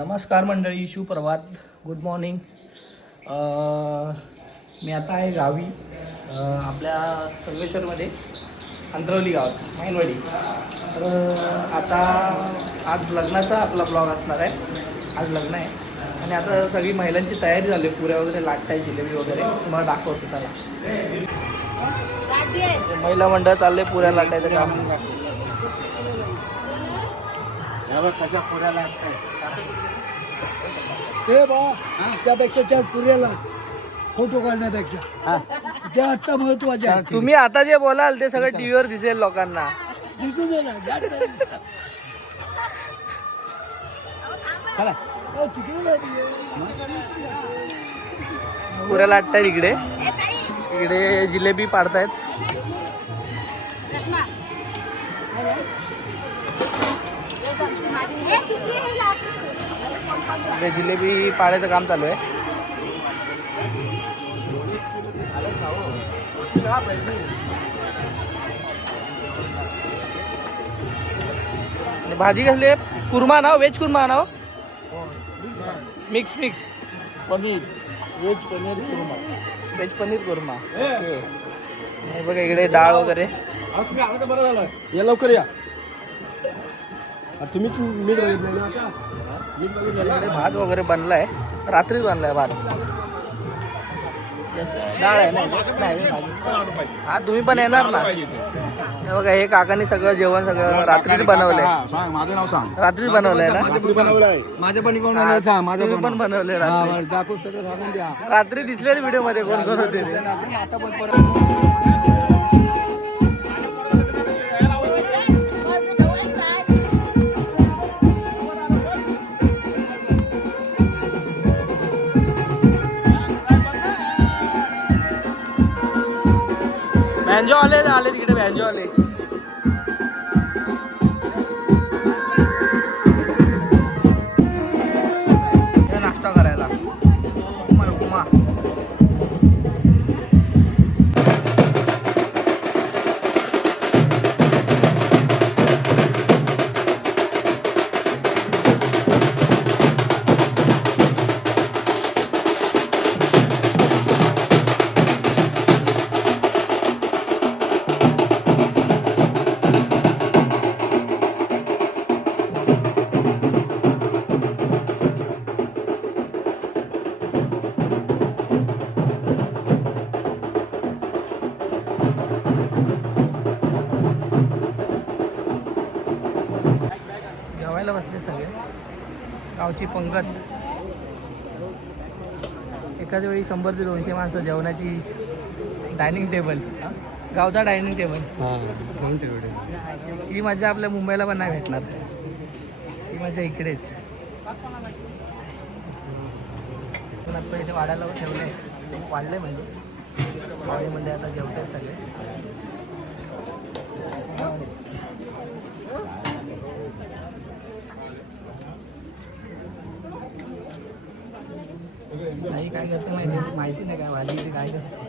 नमस्कार मंडळी, सुप्रभात, गुड मॉर्निंग. मी आता आहे गावी आपल्या संगमेश्वरमध्ये अंतरवली गावात मायनवाडी. तर आता आज लग्नाचा आपला ब्लॉग असणार आहे. आज लग्न आहे आणि आता सगळी महिलांची तयारी झाली, पुऱ्या वगैरे लाटताय, जिलेबी वगैरे तुम्हाला दाखवतो. त्याला महिला मंडळ चालले पुऱ्या लाटायचं काम. कशा पुऱ्या लागताय ते बा त्यापेक्षा त्या पुऱ्याला फोटो काढण्यापेक्षा त्या आत्ता महत्वाचे आहे. तुम्ही आता जे बोलाल ते सगळं टीव्हीवर दिसेल लोकांना. दिसू दे ना, चला तिकडे नाही. पुऱ्या लाटतायत इकडे, इकडे जिलेबी पाडतायत. इकडे जिलेबी पाडायचं काम चालू आहे. भाजी कसली आहे? कुर्मा नाव, व्हेज कुर्मा नाव, mix mix paneer, veg paneer korma. Veg paneer korma. Okay. हे बघा इकडे डाळ वगैरे. तुम्ही आलं बरं झालं, या लवकर या. तुम्हीच मीठ बघितलं आता. इकडे भात वगैरे बनलाय, रात्रीच बनलाय भात. डाळ आहे ना, हा तुम्ही पण येणार ना. हे बघा हे काकांनी सगळं जेवण सगळं रात्रीच बनवलंय. माझं नाव सांग. रात्रीच बनवलंय ना. माझं पण सांग, माझं तुम्ही पण बनवलंय रात्री. दाखवून सगळं सांगून द्या. रात्री दिसलेल्या व्हिडिओ मध्ये कोण कोण होते ते. आता पण परत व्हॅन्जो आले तिकडे, व्हॅन्जो आले. नाश्ता करायला उपमा. जेवायला बसले सगळे, गावची पंगत. एकाच वेळी 100 ते 200 माणसं जेवणाची. डायनिंग टेबल, गावचा डायनिंग टेबल. ही मजा आपल्या मुंबईला पण नाही भेटणार. ही मजा इकडेच. पण आता इथे वाढायला ठेवलं आहे, वाढलं आहे म्हणजे वाडीमध्ये आता जेवतात सगळे. नाही काय करते माहिती नाही, काय भाजी काय करते.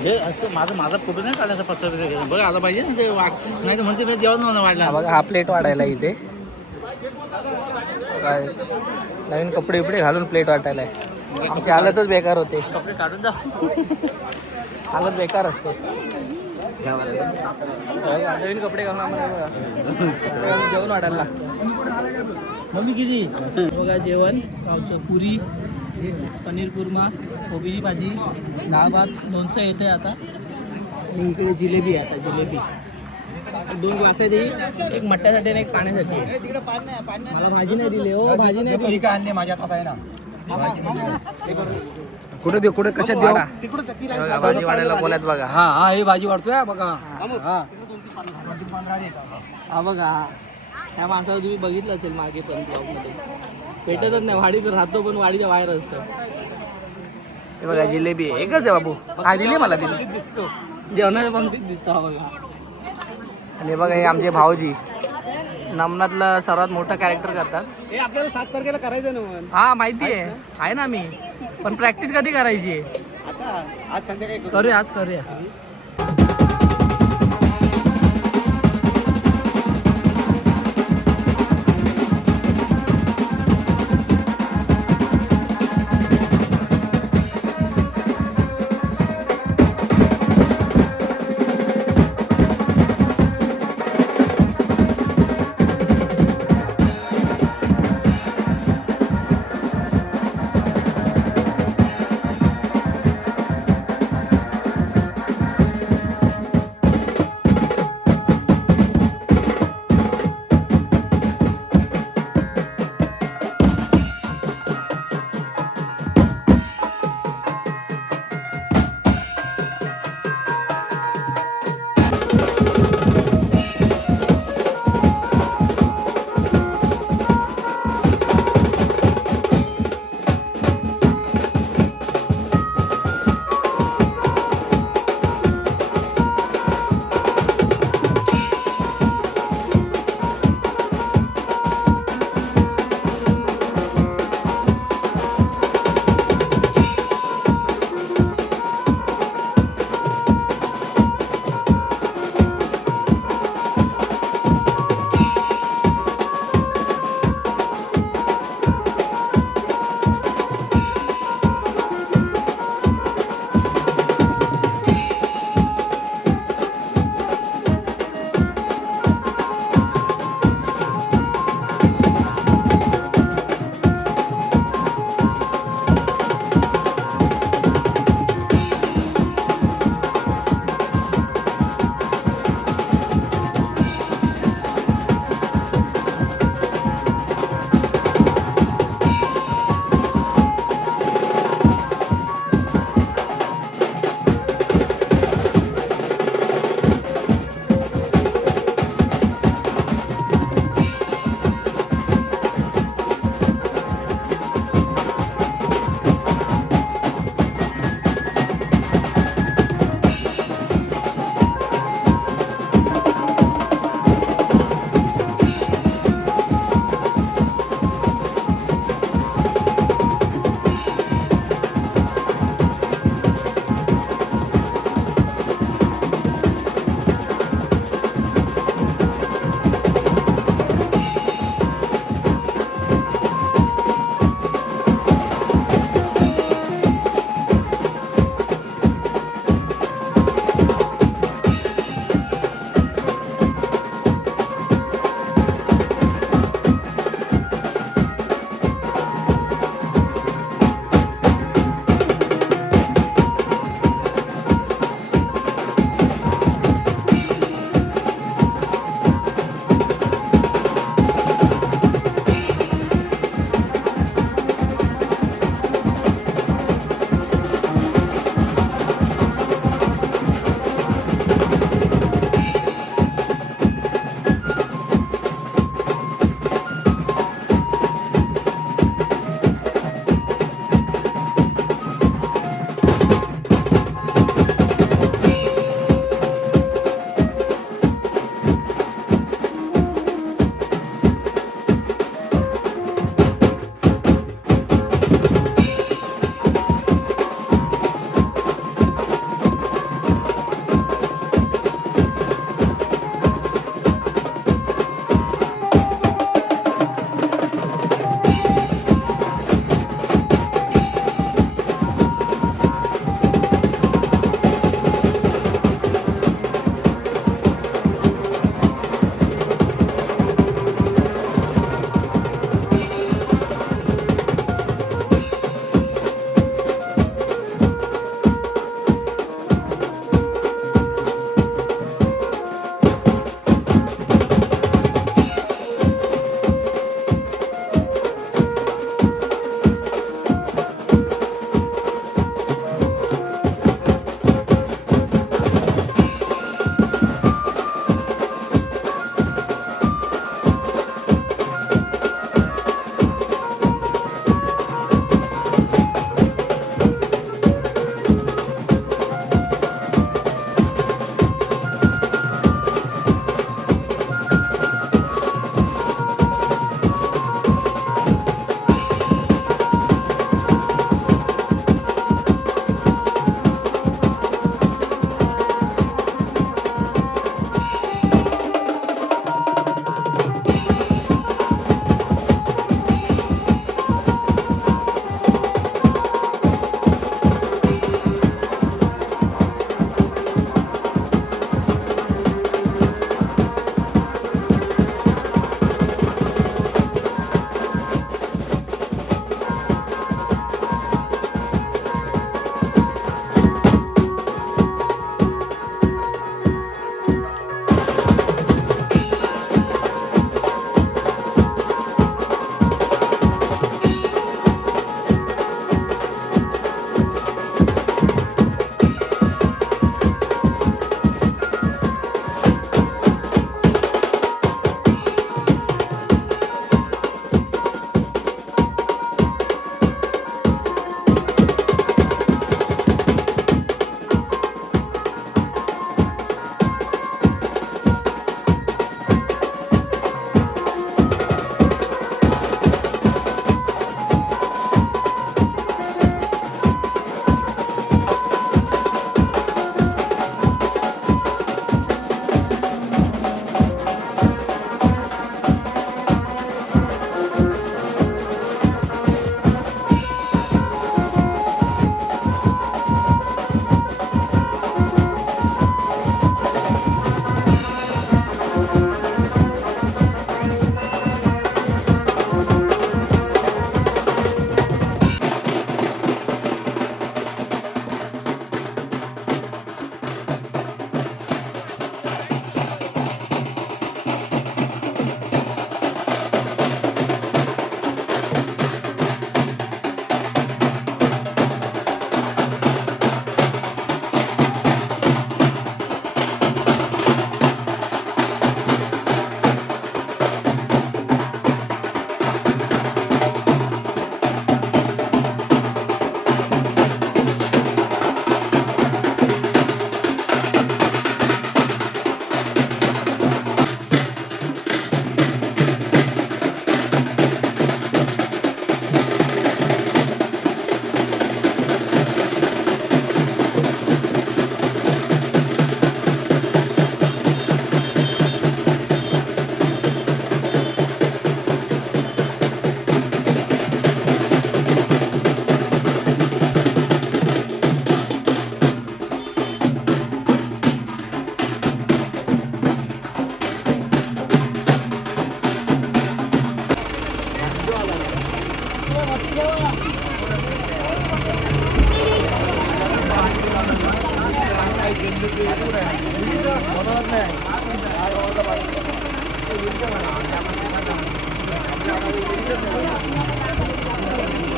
हे असं माझा फोटो नाही काढायचा पत्र बघा आला पाहिजे ना. ते नाही तर म्हणते जेवण मला वाढला. बघा हा प्लेट वाढायला इथे काय नवीन कपडे बिपडे घालून प्लेट वाटायला आहे. आमची हालतच बेकार होते. कपडे काढून जा, हालत बेकार असते. नवीन कपडे घालून आम्हाला कपडे घालून जेवण वाटायला लागतं. मम्मी किती बघा जेवण गावचं, पुरी, पनीर कुर्मा, कोबीची भाजी, डाळ भात, लोणचं येते आता. आणि इकडे जिलेबी आहे. आता जिलेबी 2 ग्लास आहे, एक मट्ट्यासाठी आणि एक पाण्यासाठी. मला भाजी नाही दिली हो, भाजी नाही दिली. आणले माझ्या हातात आहे ना. कुठे कशात देऊ? भाजी वाढायला बोलत बघा. हा ही भाजी वाढतोय बघा. हा बघा, ह्या माणसाला तुम्ही बघितलं असेल मागे पण ब्लॉगमध्ये. भेटतच नाही, वाडीत राहतो पण वाडीच्या बाहेर असतो. हे बघा जिलेबी आहे, एकच आहे बाबू. हा दिली मला दिली दिसतो, जेवणाच्या पंक्तीत दिसतो हा बघा. आणि बघा हे आमचे भाऊजी नमनातला सर्वात मोठा कॅरेक्टर करतात. हे आपल्याला 7 तारखेला करायचं ना मग. हा माहिती आहे ना मी, पण प्रॅक्टिस कधी करायची आहे? आता आज संध्याकाळी करूया, आज करूया.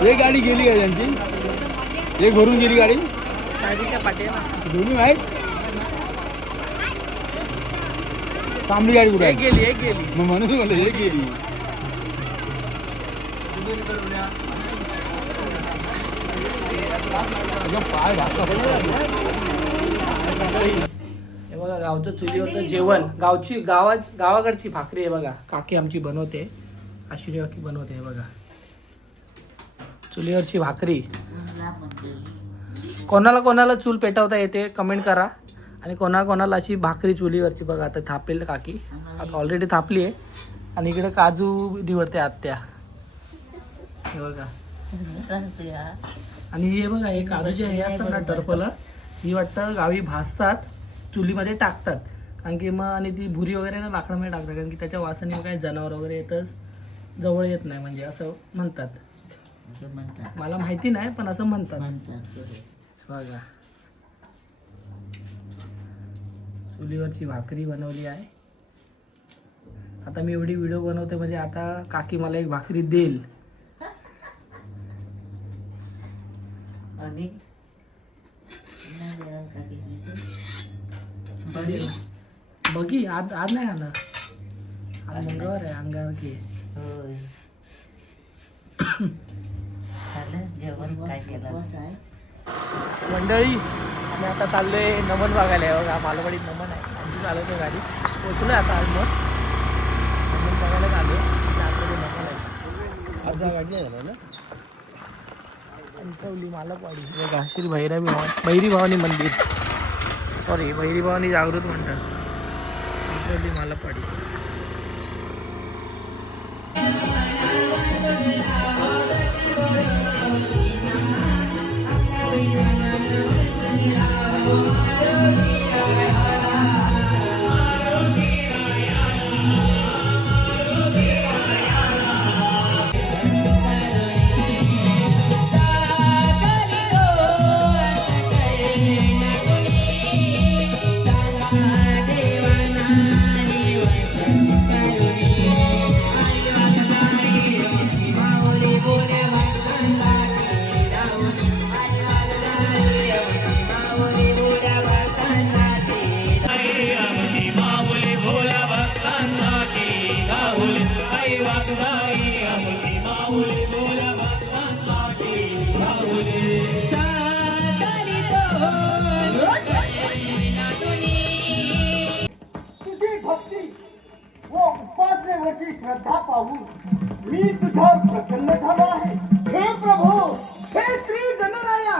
एक गाडी गेली का त्यांची? एक भरून गेली गाडी? काय पाठी आहे ना, दोन्ही आहेत. तांबडी गाडी कुठे एक आहे? गेली एक गेली. मग म्हणून म्हणलं एक गेली. पाय घातला. हे बघा गावचं चुलीवरचं जेवण, गावाकडची भाकरी आहे बघा. काकी आमची बनवते, आश्विनी काकी बनवते. हे बघा चुलीवरची भाकरी. कोणाला चूल पेटवता येते कमेंट करा. आणि कोणाला अशी भाकरी चुलीवरची बघा. आता थापेल काकी, आता ऑलरेडी थापली आहे. आणि इकडे काजू निवडते आत्या. हे बघा. आणि हे बघा हे काजूचे हे असतात ना टरफलं, ही वाटतं गावी भाजतात, चुलीमध्ये टाकतात. कारण की मग आणि ती भुरी वगैरे ना लाकडामध्ये टाकतात, कारण की त्याच्या वासाने काय जनावर वगैरे येतच जवळ येत नाही, म्हणजे असं म्हणतात. मला माहिती नाही पण असं म्हणतात. बघा चुलीवरची भाकरी बनवली आहे. आता मी एवढी व्हिडिओ बनवते म्हणजे आता काकी मला एक भाकरी देईल. बघी आज नाही खाणार, आज मंगळवार आहे. अंगावर की जेवण काय केलं मंडळी, आम्ही आता चाललोय नमन बघायला. आहे बघा मालवडीत नमन आहे. आमची चालवतो गाडी, पोचलोय आता ऑलमोस्ट. नमन बघायला चालू आहे. नमन आहे अर्धा गाडी आहे ना. अंतवली मालकवाडी. बघा श्री भैरी भवानी मंदिर, सॉरी भैरी भवानी जागृत मंडळ, अंतवली मालकवाडी. श्रद्धा पाहून मी तुझ्यावर प्रसन्न झालो आहे. हे प्रभू, हे श्री गणराया,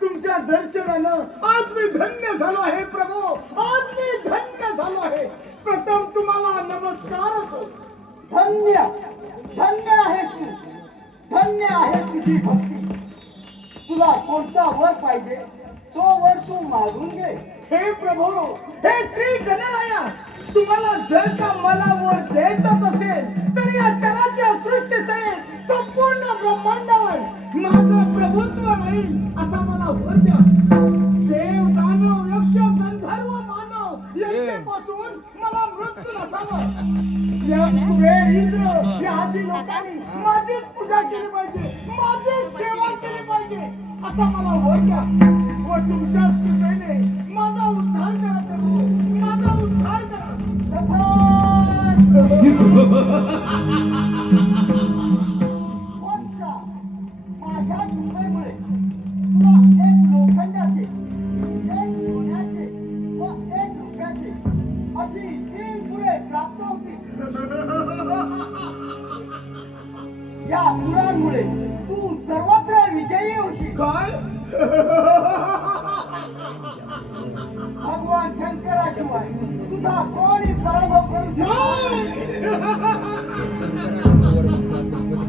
तुमच्या दर्शनानं आज मी धन्य झालो आहे. प्रभू, आज मी धन्य झालो आहे. प्रथम तुम्हाला नमस्कार असो. धन्य धन्य आहेस तू, धन्य आहे तुझी भक्ती. तुला कोणता वर पाहिजे तो वर तू मागून घे. हे प्रभू, हे श्री गणराया, तुम्हाला जर का मला वर द्यायचाच असेल तर या चराचर सृष्टीसहित संपूर्ण ब्रह्मांडावर माझं प्रभुत्व राहील असा मला वर द्या. देव, दानव, यक्ष, गंधर्व, मानव यांच्यापासून मला मृत्यू नसावं. या कुबेर, इंद्र या आदी लोकांनी माझीच पूजा केली पाहिजे, माझीच सेवा केली पाहिजे असा मला वर द्या. व तुमच्याच कृपेने माझा उद्धार करा प्रभू, माझा उद्धार करा. माझ्या कृपेमुळे तुला एक लोखंडाचे, एक सोन्याचे व एक रुपयाचे अशी 3 पुरे प्राप्त होतील. या पुरांमुळे तू सर्वत्र विजयी होशील. काय? भगवान शंकराशिवाय तुझा कोणी पराभव करू शकतो?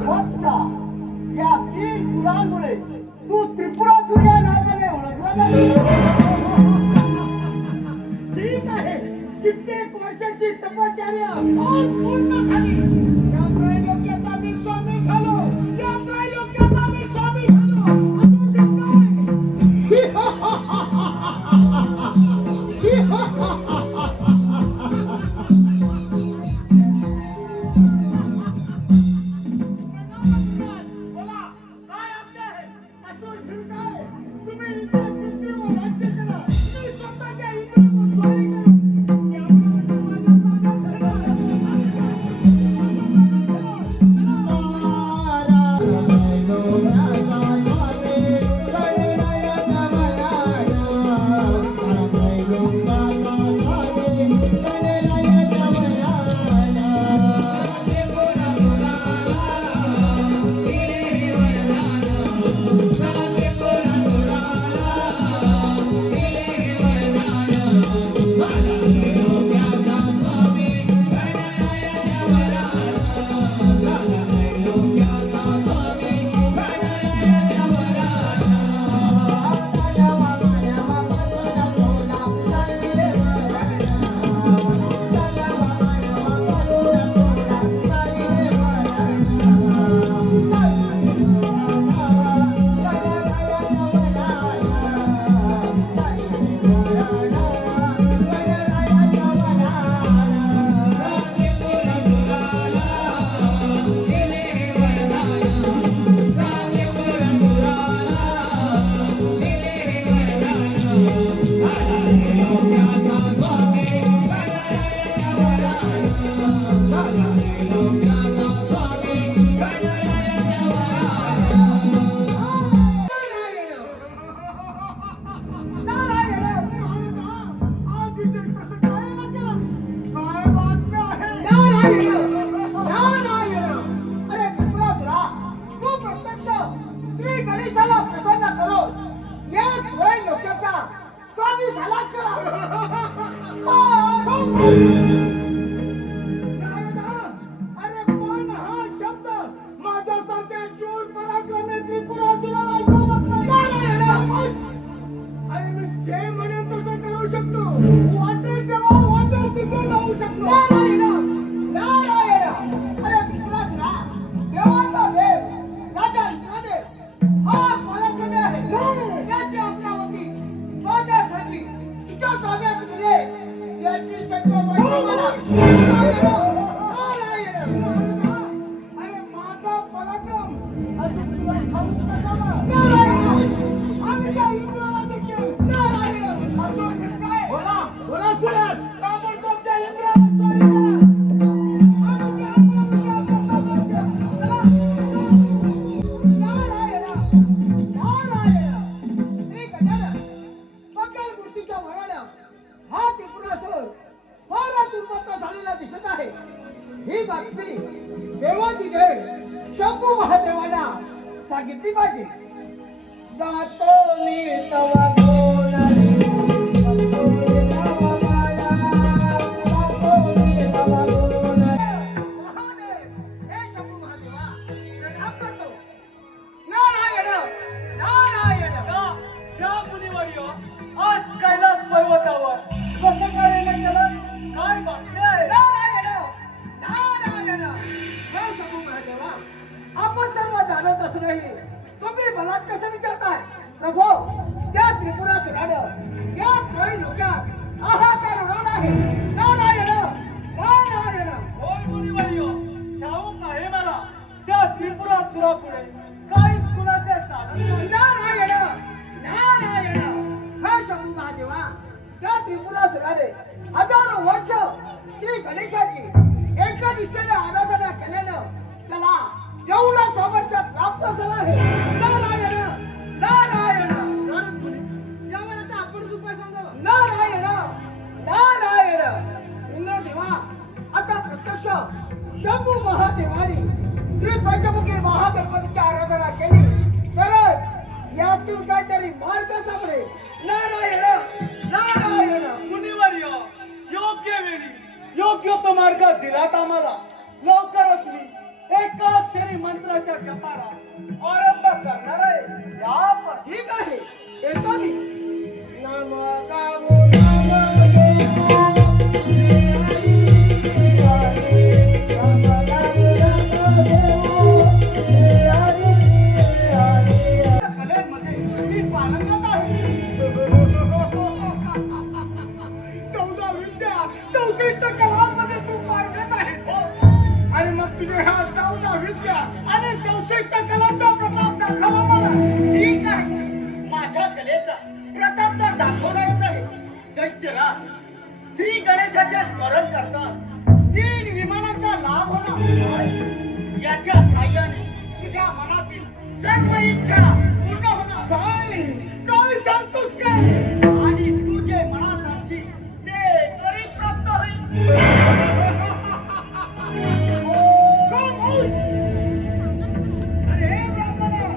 वत्सा, या 3 पुरांमुळे तू त्रिपुरासुर या नावाने ओळखला जातो. ठीक आहे, कित्येक वर्षाची तपश्चर्या आज पूर्ण झाली. या त्रैलोक्याचा मी स्वामी झालो, या त्रैलोक्याचा मी स्वामी झालो. अजून काय? वेळ शंभू महादेवाला सांगितली पाहिजे. जातो मी तवा गोलारी, जातो मी तवा माया, जातो मी तवा गोलारी. महादेव, हे शंभू महादेवा, प्रणाम करतो. नारायण नारायण. त्या मुनिवर्य आज कैलास पर्वतावर कसं काय केलं? काय बातमी आहे? नारायण नारायण. हे शंभू महादेवा, आपण सर्व जाणत असूनही तुम्ही मला कसं विचारताय? प्रभू, त्या त्रिपुरासुरानं या त्रैलोक्यात हाहाकार उडवला आहे. नारायण नारायण. होय मुनिवर्य, ठाऊक आहे मला त्या त्रिपुरासुरापुढे काहीच कुणाचे चालत नाही. नारायण नारायण. हे शंभू महादेवा, त्या त्रिपुरासुराने हजारो वर्ष श्री गणेशाची एका निष्ठेने आराधना केल्यानं त्याला एवढं सामर्थ्य प्राप्त झालं आहे. नारायण नारायण. यावर आता आपण उपाय सांगावा. नारायण नारायण. इंद्रदेवा, आता प्रत्यक्ष शंभू महादेवानी श्री पंचमुखी महागणपतीची आराधना केली तरच यातून काहीतरी मार्ग सापडे. नारायण नारायण. मुनिवर्य, योग्य वेळी योग्य तो मार्ग दिलात आम्हाला. लवकरच मी एकाक्षरी मंत्राच्या जपाला आरंभ करणार आहे. या ठीक आहे, येतो मी. नम गावो नम देवा, श्री हरी हरी. नम गावो नम देवा, श्री हरी हरी. कलेमध्ये मी पालकत आहे. 14 विद्या 64 कलांमध्ये तू पारंगत आहेस. आणि मग तुझ्या ह्या 14 विद्या आणि 64 कलांचा प्रताप दाखवा मला. ठीक आहे, माझ्या कलेचा प्रताप तर दाखवणारच आहे. दैत्यराज श्री गणेशाचे स्मरण करतात 3 विमानांचा लाभ होणार. याच्या साह्याने तुझ्या मनातील सर्व इच्छा पूर्ण होणार. काय काय सांगतोस काय? आणि तू जे मनात आणशील ते त्वरित प्राप्त होईल. अरे हे ब्राह्मणा,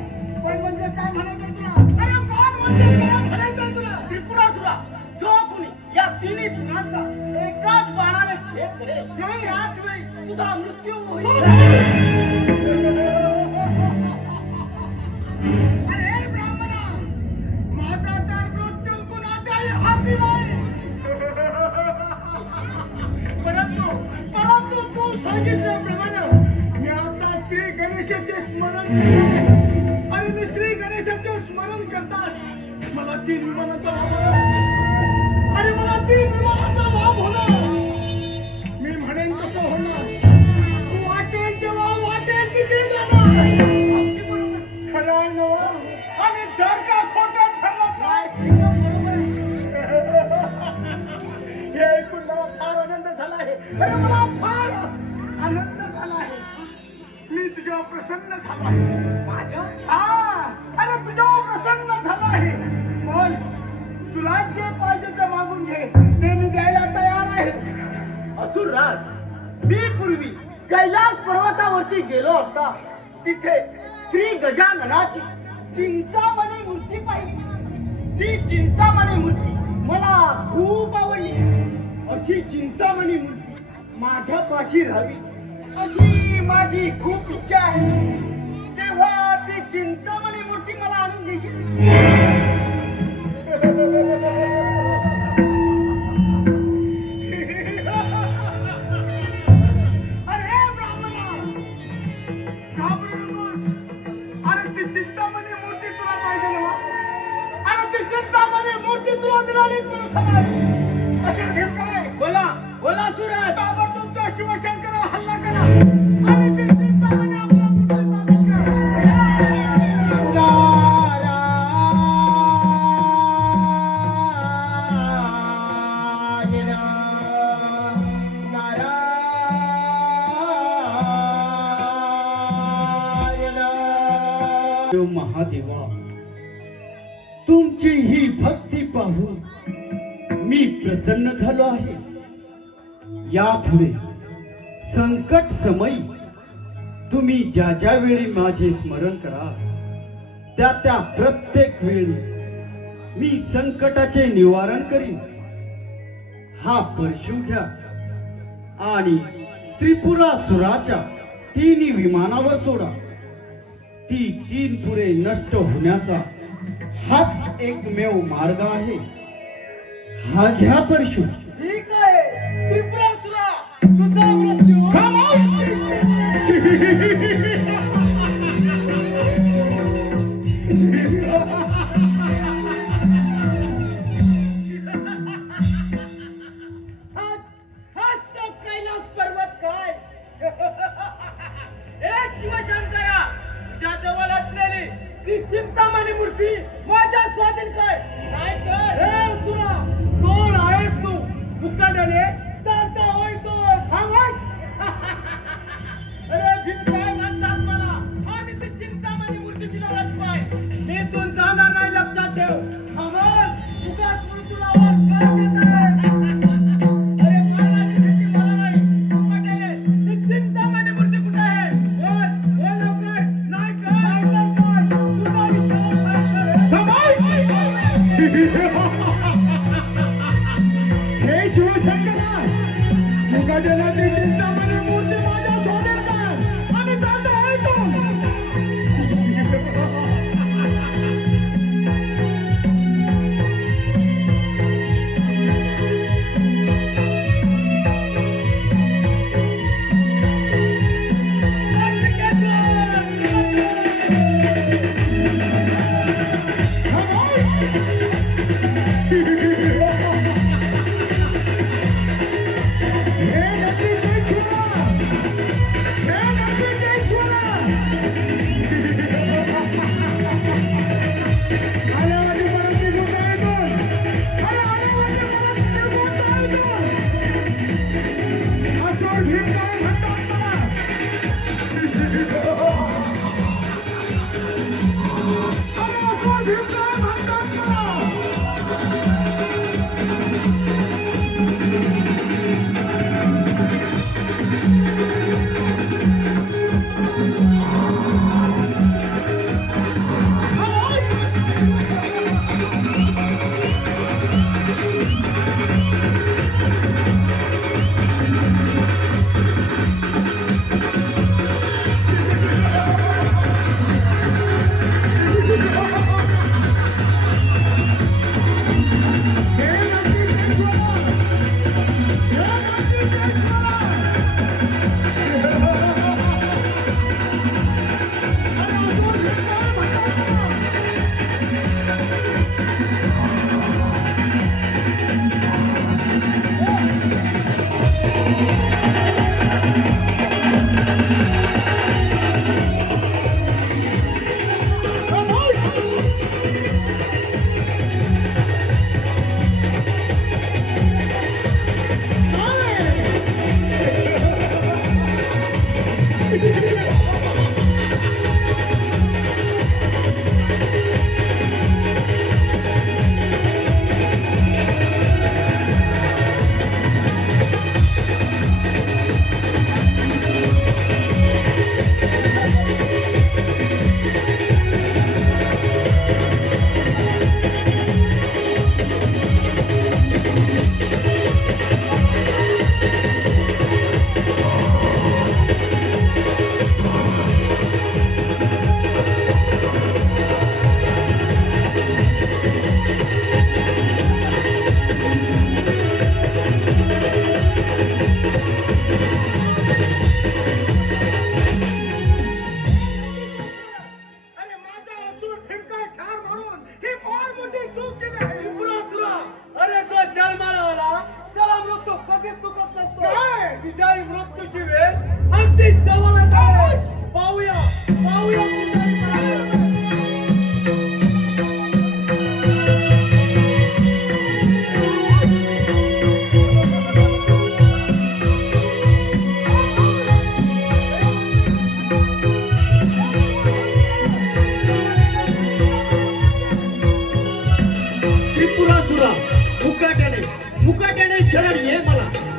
पण म्हणजे काय म्हणायचं तुला? अरे काय म्हणजे काय म्हणायचं तुला? त्रिपुरासुरा जो कुणी या तिन्ही गुणांचा एकाच बाणाने छेद करेल त्याच वेळी तुझा मृत्यू होईल. अरे ब्राह्मणा, माझा तर मृत्यू कुणाच्याही हाती नाही. परंतु तू सांगितल्याप्रमाणे मी आता श्री गणेशाचे स्मरण करतो. आणि मी श्री गणेशाचे स्मरण करतात मला 3 विमानाचा लाभ होणार. आणि मला 3 विमानाचा लाभ होणार. मी म्हणेन तसं होणार. तू वाटेल तेव्हा वाटेल तिथे जाणार. अगदी बरोबर. खरं आहे नवं? आणि जर का खोटं ठरलं काय? हे ऐकून मला फार आनंद झाला आहे. अरे मला फार आनंद झाला आहे. मी तुझ्यावर प्रसन्न झालो आहे. माझ्या हा, अरे तुझ्यावर प्रसन्न झालो आहे. बोल, तुला जे पाहिजे ते मागून घे, ते मी द्यायला तयार आहे. असुरराज, मी पूर्वी कैलास पर्वतावरती गेलो असता तिथे श्री गजाननाची चिंतामणी मूर्ती पाहिली. ती चिंतामणी मूर्ती मला खूप आवडली. अशी चिंतामणी मूर्ती माझ्या पाशी राहावी अशी माझी खूप इच्छा आहे. तेव्हा ती चिंतामणी मूर्ती मला आणून देशील? अरे ब्राह्मणा, घाबरू नकोस. अरे ती चिंतामणी मूर्ती तुला पाहिजे ना? अरे ती चिंतामणी मूर्ती तुला मिळाली तुला समज. असे घेऊ काय? बोला बोला सुराज. ताबडतोब त्या शिवशंकरावर हल्ला करा आणि ती चिंतामणी आपल्या मूर्तीत ताब्यात घ्या. महादेवा, तुमची ही भक्ती पाहून मी प्रसन्न झालो आहे. यापुढे संकट समयी तुम्ही ज्या ज्या वेळी माझे स्मरण करा त्या त्या प्रत्येक वेळी मी संकटाचे निवारण करीन. हा परशु घ्या आणि त्रिपुरासुराच्या 3 विमानावर सोडा. ती 3 पुरे नष्ट होण्याचा हाच एकमेव मार्ग आहे. हा घ्या परशु. ठीक आहे त्रिपुरासुरा, तुझा मृत्यू हाच तो कैलास पर्वत काय? एक शिवशंकरा, तुझ्या जवळ असलेली ती चिंतामणी मूर्ती माझ्या स्वाधीन कर. नाही तर हे असुरा, कोण आहेस तू? मुकाट्याने चालता होय तो थांबस. अरे भिप्राय म्हणतात मला आणि ती चिंतामणी मूर्ती तिला रचवाय. मी तून जाणार नाही, लक्षात ठेव. थांबस, उगाच मृत्यूला आवाज का देत आहे? अरे महाराज, भीती मला नाही. मुकाट्याने ती चिंतामणी मूर्ती कुठे आहे? बोल, बोल लवकर. नाही कर, तुझा विश्वास हे शिवशंकरा, मुकाट्याला ती चिंतामणी मूर्ती माझ्या स्वाधीन कर आणि चालता होय तो.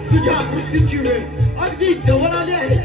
तुझ्या मृत्यूची वेळ अगदी जवळ आली आहे.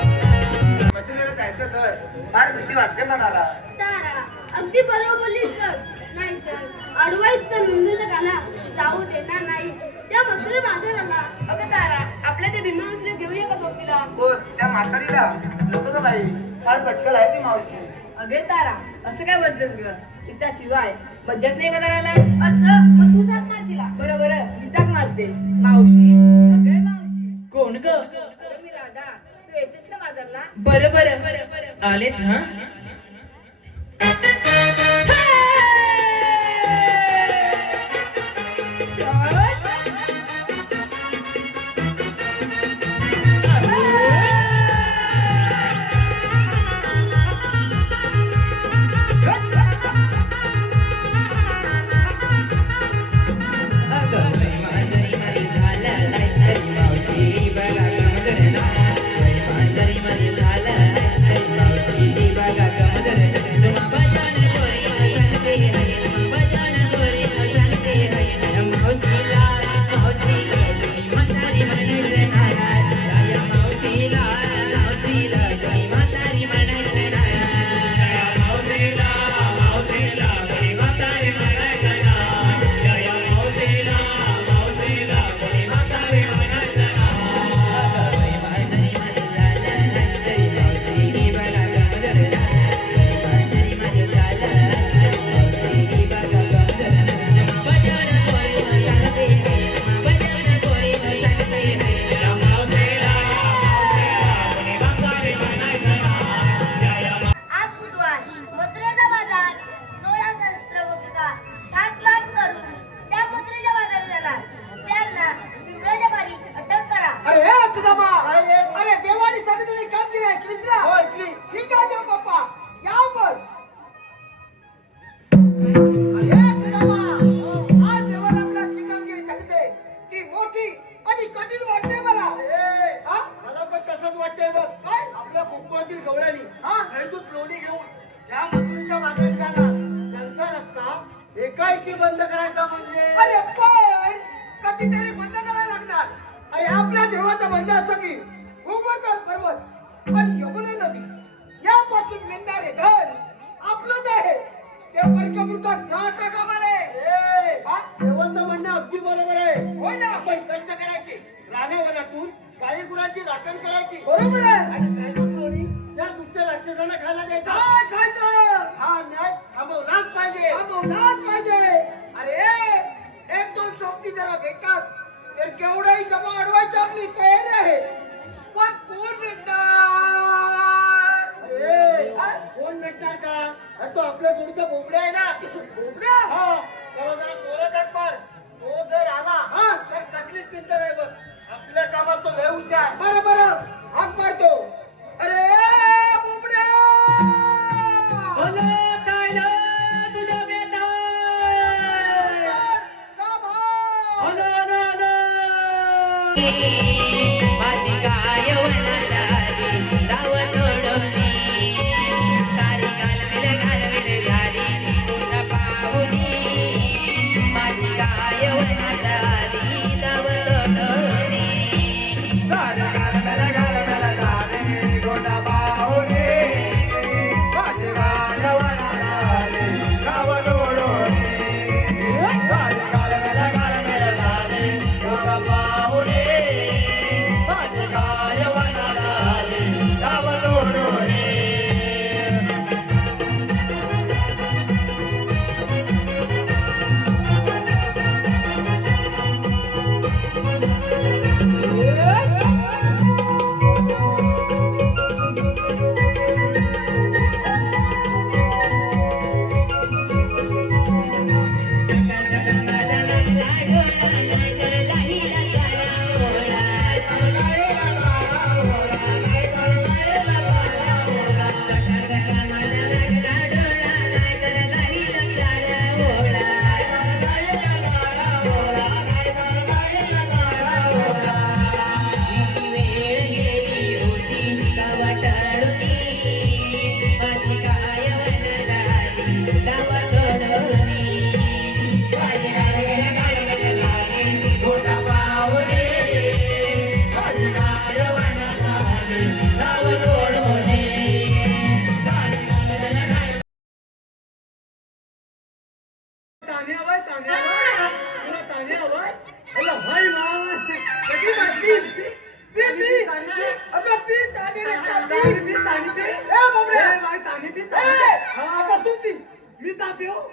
मथुरेला जायचं तर फार भीती वाटते मनाला. तारा अगदी बरोबर बोललीस तर. नाहीतर अडवाईच तर नंदीला घाला जाऊ देणार नाही त्या मथुरे बाजाराला. अगं तारा आपल्या त्या भीमानुसरीला घेऊया का सोबतीला? हो त्या म्हातारीला नको ग बाई, फार भटकल आहे ती मावशी. अगे तारा असं काय बोलतेस ग? तिच्या शिवाय मज्जाच नाही बदलायला. असं मग तू जात मार तिला. बरोबर विचार मारते मावशी. अगं मावशी कोण ग? अगं मी राधा. तू येतेस ना बाजारला? बरं बरं आलेच हा. आज बुधवार मथुरेचा बाजार 16 सहस्त्र वक्ता थाटमाट करून त्या मथुरेच्या बाजारात जाणार. त्यांना भीमराजा बारी अटक करा. अरे हे सुदामा, अरे देवानी सांगितलेली कामगिरी आहे कृष्णा. ठीक आहे देव बाप्पा, या पण. अरे सुदामा, आज देवाने आपल्याची कामगिरी सांगितली ती मोठी आणि कठीण वाटते मला. हा? मला पण तसंच वाटतंय बघ. काय आपल्या कोकणातील गवळणी घरतून लोणी घेऊन त्या मजुरीच्या बाजारात जाणार. त्यांचा रस्ता एकाएकी बंद करायचा म्हणजे अरे पण कधीतरी बंद करायला लागणार. अरे आपल्या देवाचं म्हणणं असं की गोवर्धन पर्वत आणि यमुना नदी यापासून मिळणारे धन आपलंच आहे. ते परक्यापुरतं जाता कामा नये. देवाचं म्हणणं अगदी बरोबर आहे. होय ना, आपण कष्ट करायचे, रानावनातून गाई गुरांची राखण करायची. बरोबर आहे. आणि काही लोणी त्या दुष्ट राक्षसांना खायला द्यायचं. काय खायचं? हा न्याय थांबवलाच पाहिजे. थांबवलाच पाहिजे. अरे एक दोन सोबती जरा भेटतात तर केवढाही जमा अडवायची आपली तयारी आहे. पण कोण भेटणार? कोण भेटणार का? अरे तो आपल्या जोडीचा बोबड्या आहे ना. बोबड्या? हा, त्याला जरा जोरात हाक मार. तो जर आला तर कसलीच चिंता नाही बघ. असल्या कामात तो लय हुशार. बरं बरं हाक मारतो. अरे बोबड्या! माझी गाय वनाला आली, राव तोडवली, सारी घालवेल घालवेल झाली, पुन्हा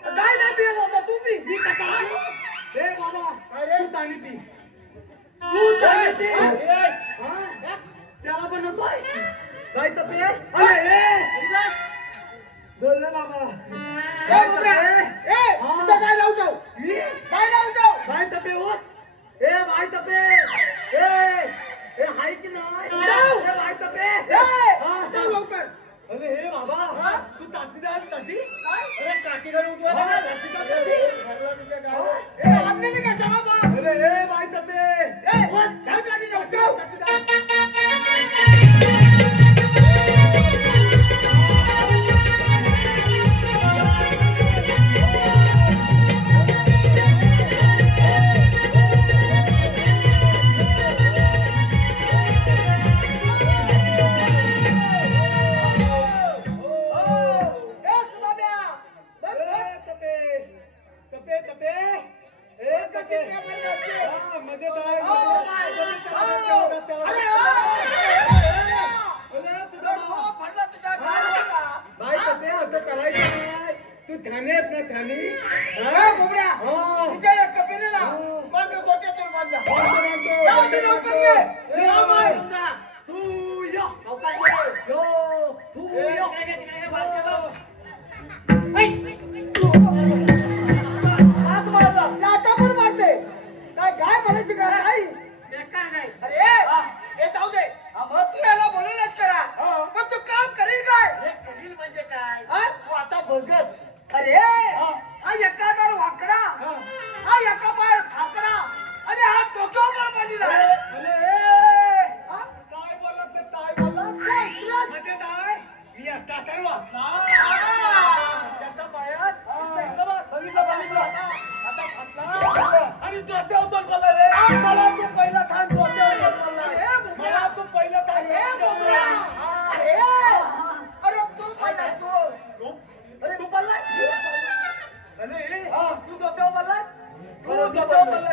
काय नाही पियत होता तू पी. मी का काय? ए बाबा, अरे तू पाणी पी. तू पाणी पी. हा? त्याला पण नकोय. काय तर पे? अरे ए बोललं बाबा. ए बाबा, ए तुझं काय लावतो? मी काय लावतो? काय तपे होत? ए भाई तपे. ए हाय की नाही? ए भाई तपे. ए लवकर. अरे हे बाबा, तू ताती द्याल ताती? अरे काठी घरी उठवा ना. ए आदमी कशाला बा? अरे ए भाई तपे. ए काय काठी नव्हतो? तू ठाण्यात ना ठाणे काय म्हणायची काय अरे हे जाऊ दे तू याला बोलूनच करा पण तू काम करील काय करील म्हणजे काय तू आता बघत अरे हा एका दार वाकडा हा एका पाय खाकडा आणि हा डोक्यावर पाणी काय बोलत काय बोलत म्हणजे काय मी आता तर वाचला त्याच्या पायात बघितलं आता फाटला आणि डोक्यावर दोन बोलला रे मला तू पहिला ठाण डोक्यावर बोलला मला तू पहिला ठाण अरे तू पहिला तू अरे तू बोलला अरे तू डोक्यावर बोलला तू डोक्यावर बोलला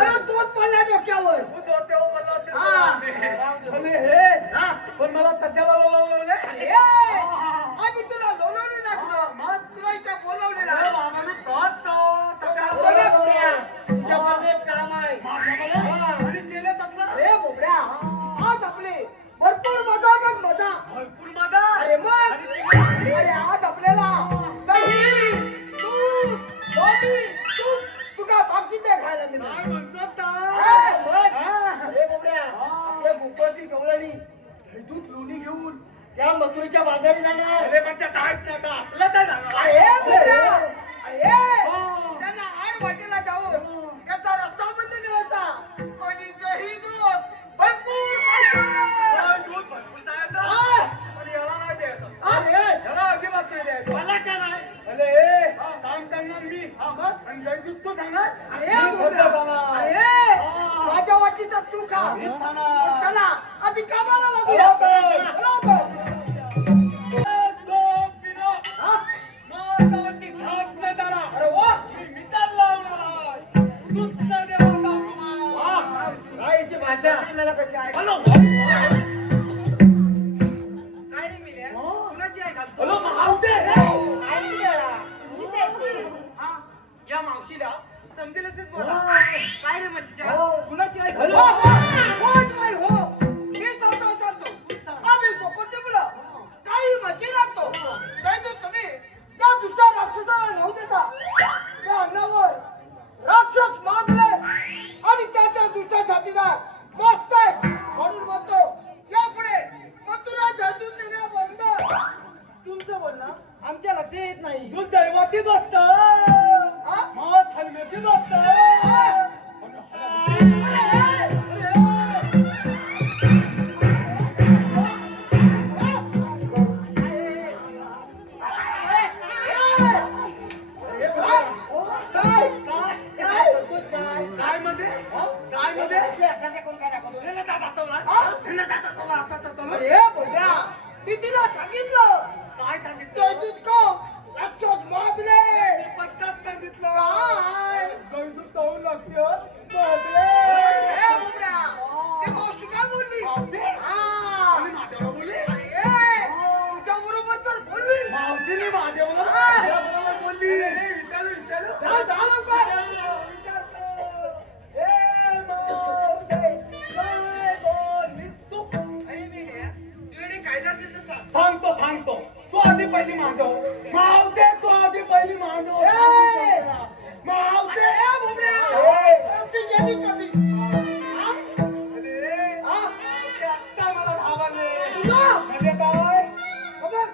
अरे तूच बोलला डोक्यावर तू डोक्यावर बोलला अरे हे पण मला सध्याला बोलवले आम्ही तुला बोलवलं लागलो मग तुला इथे बोलवलेलं आहे मामाने काम आहे आणि केले चांगलं अरे बोबड्या आज आपले भरपूर मजा मग मजा भरपूर मजा अरे मग अरे आज आपल्याला दही दूध लोणी तूप तुका भाजी ते खायला मिळेल काय म्हणतो अरे बोबड्या ते भुकाची गवळणी दूध लोणी घेऊन त्या मथुरेच्या बाजारी जाणार अरे पण त्या काय आपलं काय जाणार अरे बोबड्या अरे त्यांना आड वाटेला जाऊन त्याचा रस्ता बंद करायचा आणि दही दूध भरपूर दूध भरपूर पण याला नाही द्यायचं अरे याला अजिबात नाही द्यायचं मला काय नाही अरे काम करणार मी आणि दही दूध तू खाणार अरे माझ्या वाटीचा तू खा चला आधी कामाला लागू मला कशी आहे हॅलो काय रे मिल्या कुणाची आहे घालतो हॅलो मावते या मावशीला समजेल असेच बोला काय रे मच्छीच्या कुणाची आहे हॅलो होच बाई हो मी सांगतो आम्ही कोणते बोला काही मच्छी लागतो काय तो तुम्ही त्या दुसऱ्या राक्षसाला लावू देता त्या अन्नावर राक्षस मागले आणि त्याच्या दुसऱ्या साथीदार मस्त आहे म्हणून म्हणतो यापुढे मथुरा जादू देण्या बंद तुमचं बोलणं आमच्या लक्ष येत नाही तू दैवातीच असतं हलमेतीच असतं मी तिला सांगितलं काय सांगितलं दूध खाऊ राक्षस माजले पटकन सांगितलं काय दूध खाऊ लागते ते मावशी काय बोलली माझ्यावर बोलली तुझ्या बरोबर तर बोलली मावशीने माझ्या बरोबर बोलली असेल तर सांग. थांबतो तू आधी पहिली मांडव. मावते तू आधी पहिली मांडव. मावते ती गेली कधी? आत्ता मला धावले. म्हणजे काय खबर?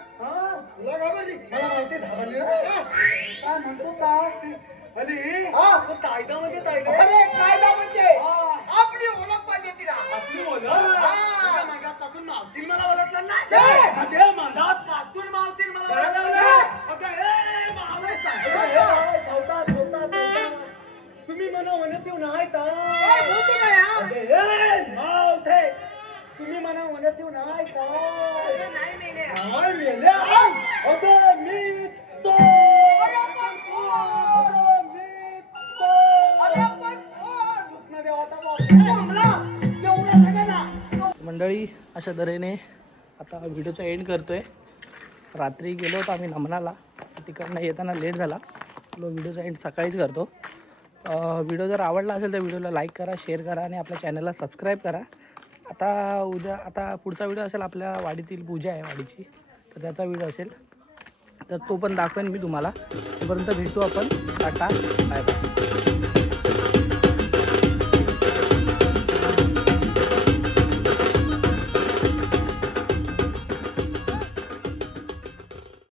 तुला घाबरली? मला माहिती धावली. काय म्हणतो काय? अरे कायद्यामध्ये कायदा म्हणजे आपली ओळख पाहिजे तिला. आपली ओळख माझ्या पातून मावतील मला ओळखलं नाही. मधात पातून मावतील मला. तुम्ही मला म्हणत येऊ नाही का? तुम्ही मला म्हणत येऊ नाही का? नाही मेल्या. अगं मी तो. मंडळी अशा तऱ्हेने आता व्हिडिओचा एंड करतोय. रात्री गेलो होतो आम्ही नमनाला, तिकडनं येताना लेट झाला. व्हिडिओचा एंड सकाळीच करतो. व्हिडिओ जर आवडला असेल तर व्हिडिओला लाईक करा, शेअर करा आणि आपल्या चॅनलला सबस्क्राईब करा. आता पुढचा व्हिडिओ असेल आपल्या वाडीतील पूजा आहे वाडीची, तर त्याचा व्हिडिओ असेल तर तो पण दाखवेन मी तुम्हाला. तोपर्यंत भेटू आपण. Tata, bye bye.